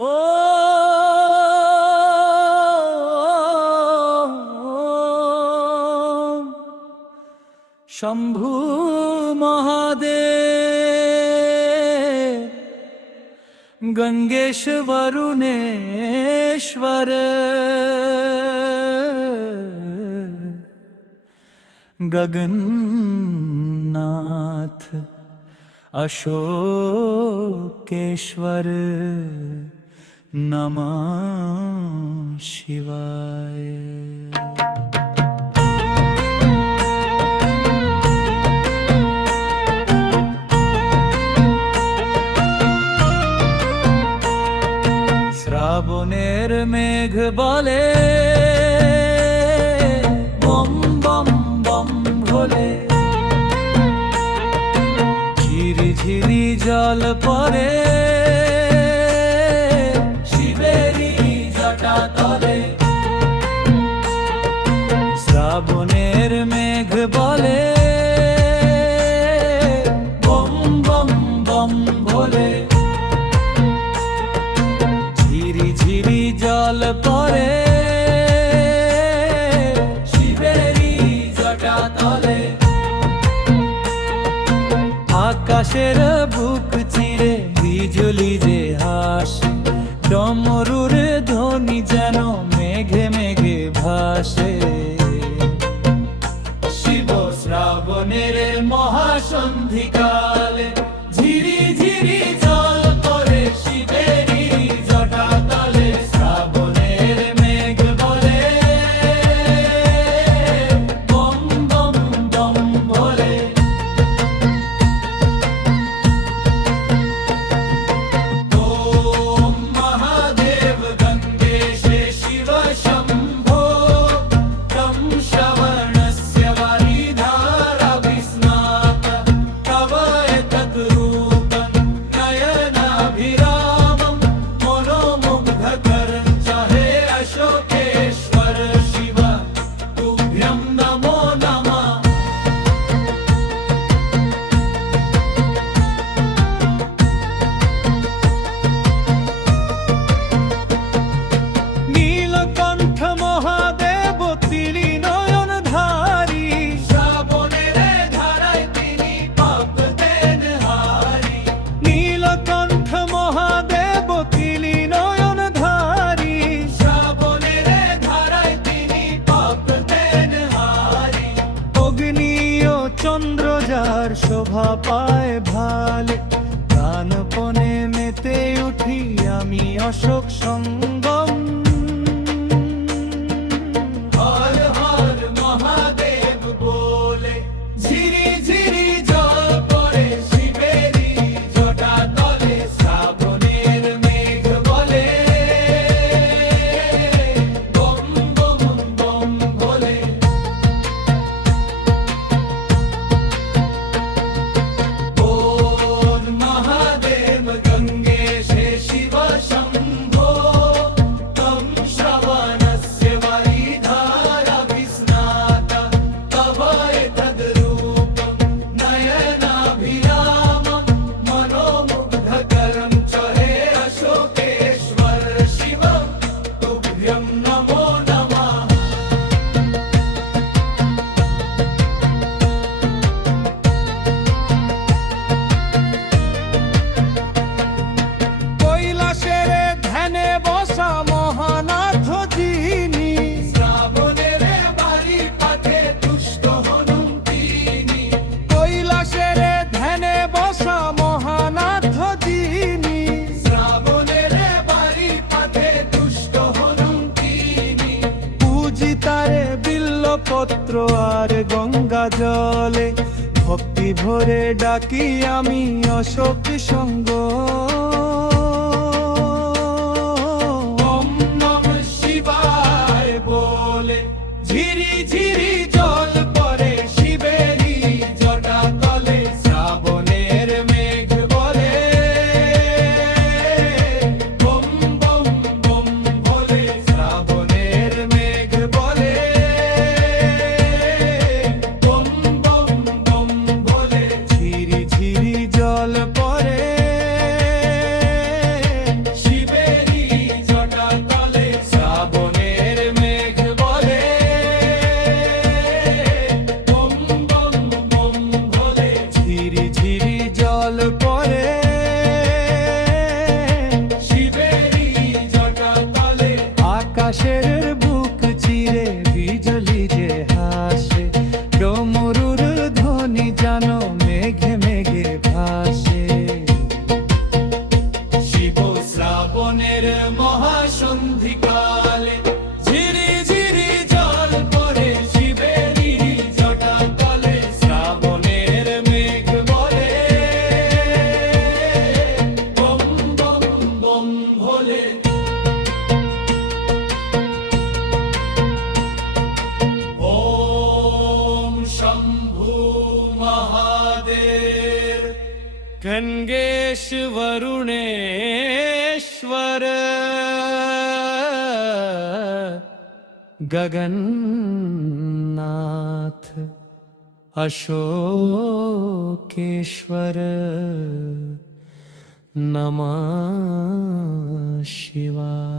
ও Shambhu Mahadev Ganges Varuneshwar गगन्नाथ अशोकेश्वर नमः शिवाय। শ্রাবণের মেঘ বলে বম বম বম ভোলে, ঝিরি ঝিরি জল পড়ে শিবেরি জটা তলে। শ্রাবণের মেঘ বলে বম বম বম ভোলে, ঝিরি জল পড়ে শিবেরি জটা তলে। আকাশের বুক চিরে বিজলি যে হাসে, ডমরুর ধ্বনি যেন মেঘে মেঘে ভাসে। শিব শ্রাবণের মহাসন্ধিকালে ঝিরি ঝিরি জল পড়ে শিবেরি জটা তলে। শ্রাবণের মেঘ বলে বম বম বম ভোলে। ওম মহাদেব গঙ্গেশে শিব শম্ভো, তম শ্রবণস্য বারিধারা বিস্নাত, তব এতদ রূপং নয়নাভিরামম মনোমুগ্ধকরং চাহে অশোকেশ্বর শিব তুভ্যং নমো নমঃ। নীলকণ্ঠ মহাদেব তিনি নয়নধারী, শ্রাবণের ধারায় তিনি পাপ দেন হারি। নীলকণ্ঠ মহাদেব তিনি নয়নধারী, শ্রাবণের ধারায় তিনি পাপ দেন হারি। অগ্নি ও চন্দ্র যার শোভা পায় ভালে, প্রাণপণে মেতে উঠি আমি অশোক সঙ্গম। হর হর মহাদেব বলে ঝিরি ঝিরি জল পড়ে শিবেরি জটা তলে। শ্রাবণের মেঘ বলে বম বম বম ভোলে। ওম মহাদেব গঙ্গেশে শিব শম্ভো, তম শ্রবণস্য বারিধারা বিস্নাত, তব এতদ রূপং নয়নাভিরামম মনোমুগ্ধকরং চাহে অশোকেশ্বর শিব তুভ্যং নমো নমঃ। কৈলাসের ধ্যানে বসা মহানাথ যিনি, শ্রাবণের বাড়ি পাথে দুষ্ট হনুম তিনি। কৈলাসের ধ্যানে বসা মহানাথ যিনি, শ্রাবণের বাড়ি পাথে দুষ্ট হনুম তিনি। পূজি তারে বিল্লপত্র আর গঙ্গা জলে, ভক্তি ভরে ডাকি আমি অশোক সঙ্গ। ওম নমঃ শিবায় বলে ঝিরি ঝিরি জল পড়ে শিবেরি জটা তলে। শ্রাবণের মেঘ বলে বম বম বম ভোলে। শ্রাবণের মেঘ বলে বম বম বম ভোলে। ঝিরি ঝিরি জল পড়ে শ্রাবণের মহাসন্ধিকালে ঝিরি ঝিরি জল পড়ে শিবেরই জটা তলে শ্রাবণের মেঘ বলে বম বম বম ভোলে ওম শম্ভু মহাদেব गंगेश वरुणेश्वर गगन्नाथ अशोकेश्वर नमः शिवाय।